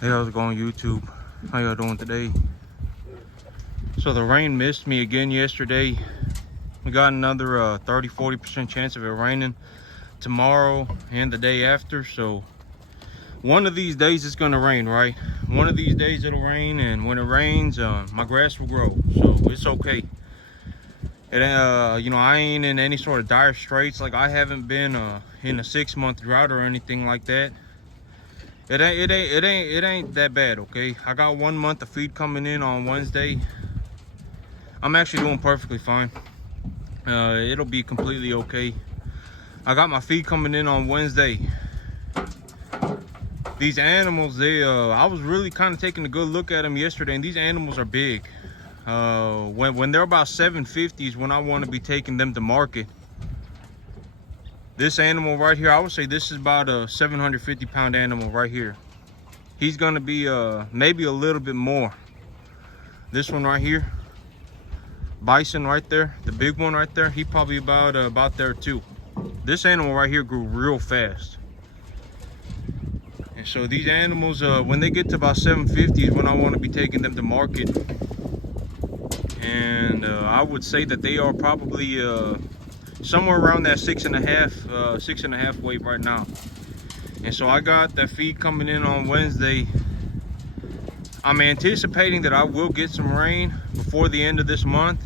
Hey, how's it going, YouTube? How y'all doing today? So the rain missed me again yesterday. We got another 30-40% chance of it raining tomorrow and the day after. So one of these days it's gonna rain, right? One of these days it'll rain, and when it rains, my grass will grow. So it's okay. It I ain't in any sort of dire straits. Like, I haven't been in a 6-month drought or anything like that. It ain't that bad, okay? I got 1 month of feed coming in on Wednesday. I'm actually doing perfectly fine. It'll be completely okay. I got my feed coming in on Wednesday. These animals, I was really kind of taking a good look at them yesterday, and these animals are big. When they're about 750s, when I want to be taking them to market. This animal right here, I would say this is about a 750-pound animal right here. He's gonna be maybe a little bit more. This one right here, bison right there, the big one right there, he probably about there too. This animal right here grew real fast. And so these animals, when they get to about 750s, when I want to be taking them to market. And I would say that they are probably somewhere around that 6.5 weight right now. And so I got that feed coming in on Wednesday. I'm anticipating that I will get some rain before the end of this month.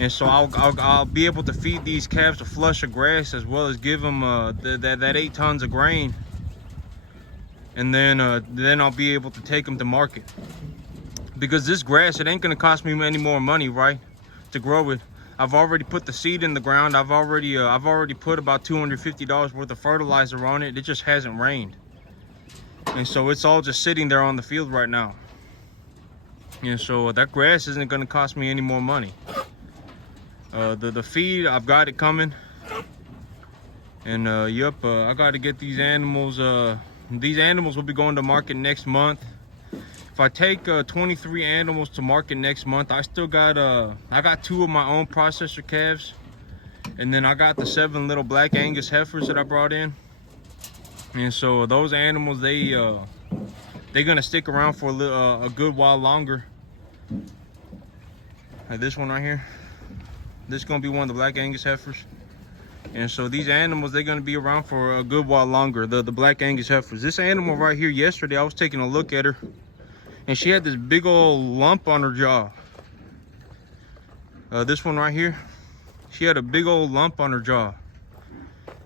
And so I'll be able to feed these calves a flush of grass, as well as give them that 8 tons of grain. And then I'll be able to take them to market. Because this grass, it ain't gonna cost me any more money, right, to grow it. I've already put the seed in the ground. I've already put about $250 worth of fertilizer on it. It just hasn't rained, and so it's all just sitting there on the field right now. And so that grass isn't going to cost me any more money. The feed, I've got it coming, and I got to get these animals. These animals will be going to market next month. If I take 23 animals to market next month, I still got I got 2 of my own processor calves, and then I got the 7 little black Angus heifers that I brought in. And so those animals, they're gonna stick around for a good while longer. Like this one right here, this is gonna be one of the black Angus heifers. And so these animals, they're gonna be around for a good while longer. The black Angus heifers. This animal right here, yesterday I was taking a look at her, and she had this big old lump on her jaw. This one right here, she had a big old lump on her jaw.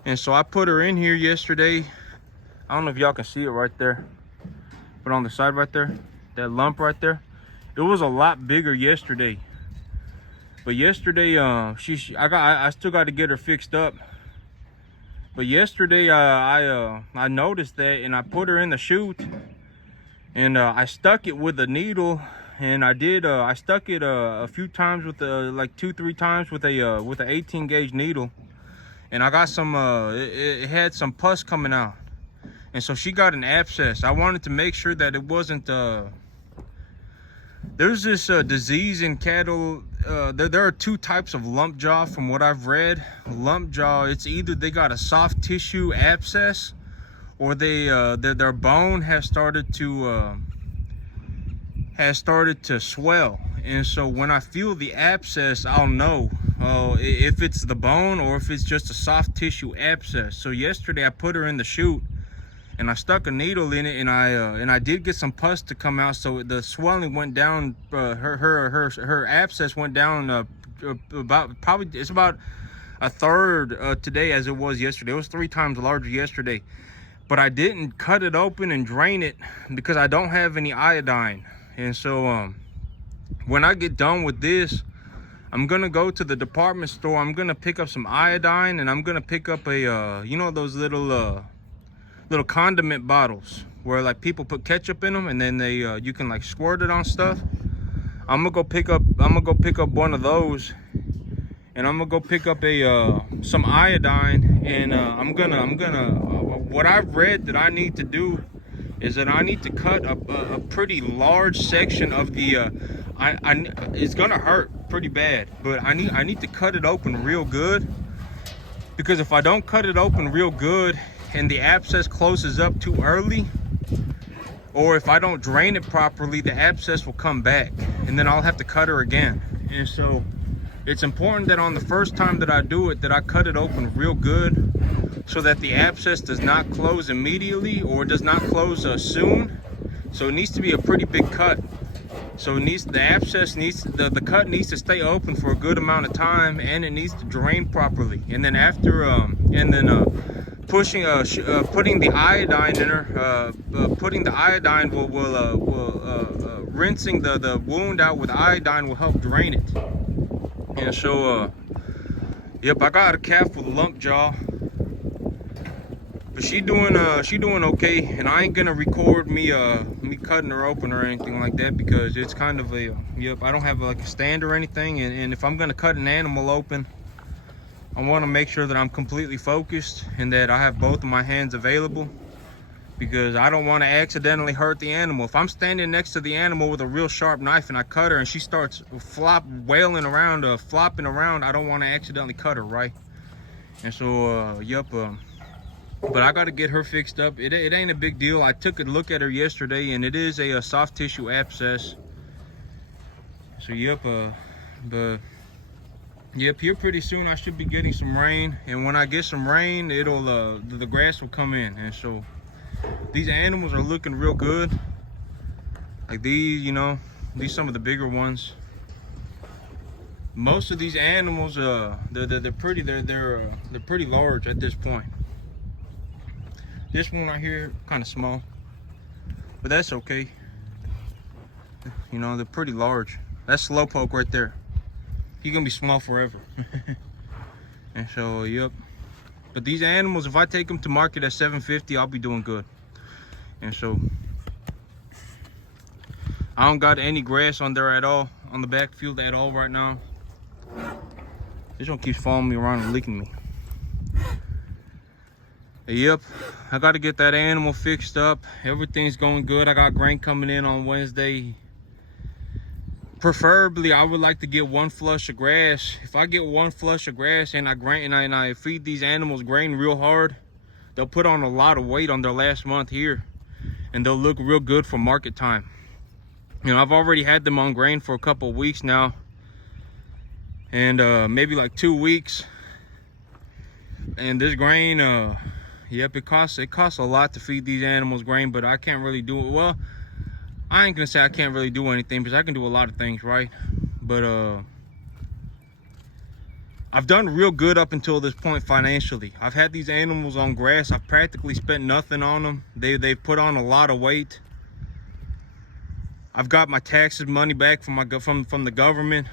And so I put her in here yesterday. I don't know if y'all can see it right there, but on the side right there, that lump right there, it was a lot bigger yesterday. But yesterday, I still got to get her fixed up. But yesterday, I noticed that, and I put her in the chute. And I stuck it with a needle, and I stuck it a few times with like 2-3 times with a 18 gauge needle, and I got some it had some pus coming out, and so she got an abscess. I wanted to make sure that it wasn't there's this disease in cattle. There are 2 types of lumpjaw from what I've read. Lumpjaw, it's either they got a soft tissue abscess, or their bone has started to swell. And so when I feel the abscess, I'll know if it's the bone or if it's just a soft tissue abscess. So yesterday I put her in the chute, and I stuck a needle in it, and I did get some pus to come out. So the swelling went down. Her abscess went down it's about a third today as it was yesterday. It was 3 times larger yesterday. But I didn't cut it open and drain it because I don't have any iodine. And so when I get done with this, I'm gonna go to the department store. I'm gonna pick up some iodine, and I'm gonna pick up a you know, those little condiment bottles where like people put ketchup in them, and then they you can like squirt it on stuff. I'm gonna go pick up one of those, and I'm gonna go pick up some iodine, and I'm gonna what I've read that I need to do is that I need to cut a pretty large section of the it's gonna hurt pretty bad, but I need to cut it open real good, because if I don't cut it open real good and the abscess closes up too early, or if I don't drain it properly, the abscess will come back, and then I'll have to cut her again. And so it's important that on the first time that I do it, that I cut it open real good, so that the abscess does not close immediately or does not close soon. So it needs to be a pretty big cut. So it needs, the abscess needs, the cut needs to stay open for a good amount of time, and it needs to drain properly. And then after putting the iodine in her, putting the iodine will rinsing the wound out with iodine will help drain it. And so yep, I got a calf with a Lumpjaw, but she doing okay, and I ain't gonna record me cutting her open or anything like that, because it's kind of a, yep, I don't have like a stand or anything, and if I'm gonna cut an animal open, I want to make sure that I'm completely focused and that I have both of my hands available, because I don't want to accidentally hurt the animal. If I'm standing next to the animal with a real sharp knife and I cut her and she starts flopping around, I don't want to accidentally cut her, right? And so yep, but I got to get her fixed up. It ain't a big deal. I took a look at her yesterday, and it is a soft tissue abscess. So yep, but yep, here pretty soon I should be getting some rain, and when I get some rain, it'll the grass will come in. And so these animals are looking real good. Like these, you know, these some of the bigger ones. Most of these animals, they're pretty large at this point. This one right here, kind of small, but that's okay. You know, they're pretty large. That's Slowpoke right there. He's gonna be small forever. And so, yep. But these animals, if I take them to market at $750, I'll be doing good. And so, I don't got any grass on there at all, on the backfield at all right now. This one keeps following me around and licking me. Yep, I got to get that animal fixed up. Everything's going good. I got grain coming in on Wednesday. Preferably, I would like to get one flush of grass. If I get one flush of grass and I feed these animals grain real hard, they'll put on a lot of weight on their last month here, and they'll look real good for market time. You know, I've already had them on grain for a couple of weeks now, and maybe like 2 weeks. And this grain, yep, it costs a lot to feed these animals grain, but I can't really do it. Well, I ain't gonna say I can't really do anything, because I can do a lot of things, right? But I've done real good up until this point financially. I've had these animals on grass. I've practically spent nothing on them. They've put on a lot of weight. I've got my taxes money back from the government.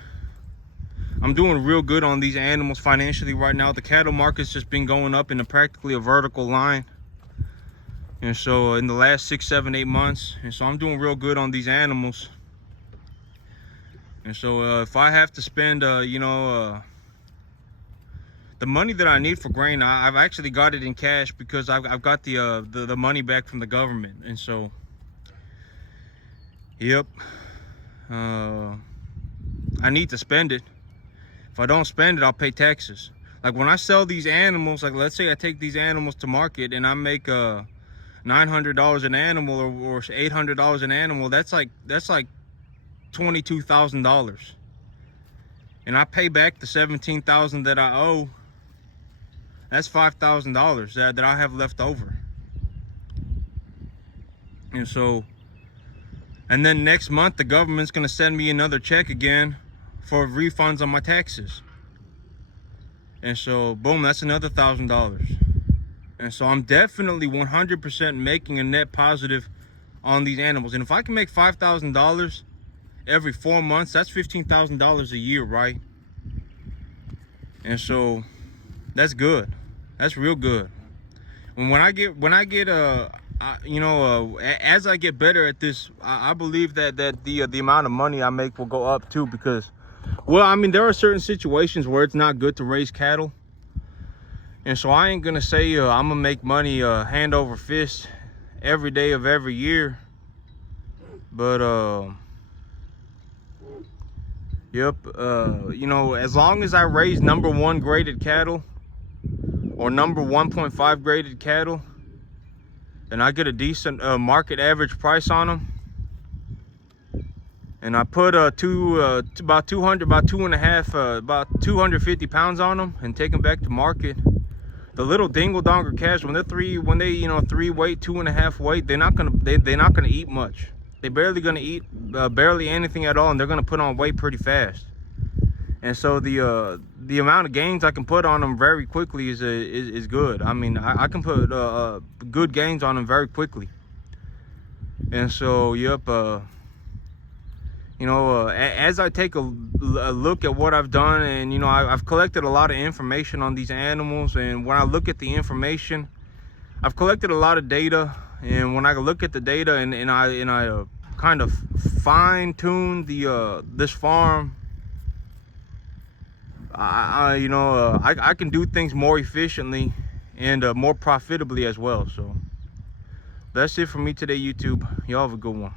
I'm doing real good on these animals financially right now. The cattle market's just been going up in practically a vertical line. And so in the last 6, 7, 8 months. And so I'm doing real good on these animals. And so if I have to spend, you know, the money that I need for grain, I've actually got it in cash, because I've got the money back from the government. And so, yep, I need to spend it. If I don't spend it, I'll pay taxes. Like when I sell these animals, like let's say I take these animals to market and I make $900 an animal or $800 an animal, that's like $22,000. And I pay back the $17,000 that I owe. That's $5,000 that I have left over. And so, and then next month the government's gonna send me another check again for refunds on my taxes. And so boom, that's another $1,000. And so I'm definitely 100% making a net positive on these animals. And if I can make $5,000 every 4 months, that's $15,000 a year, right? And so that's good. That's real good. And when I get you know, as I get better at this, I believe that the amount of money I make will go up too, because, well, I mean, there are certain situations where it's not good to raise cattle. And so I ain't gonna say I'm gonna make money hand over fist every day of every year. But yep, you know, as long as I raise number 1 graded cattle or number 1.5 graded cattle, and I get a decent market average price on them. And I put about 200, about 250 pounds on them and take them back to market. The little dingle donger calves, when they're three weight, 2.5 weight, they're not gonna eat much. They're barely gonna eat barely anything at all, and they're gonna put on weight pretty fast. And so the amount of gains I can put on them very quickly is good. I mean, I can put good gains on them very quickly. And so, yep. As I take a look at what I've done, and I've collected a lot of information on these animals, and when I look at the information, I've collected a lot of data, and when I look at the data and I kind of fine-tune this farm, I can do things more efficiently and more profitably as well. So that's it for me today, YouTube. Y'all have a good one.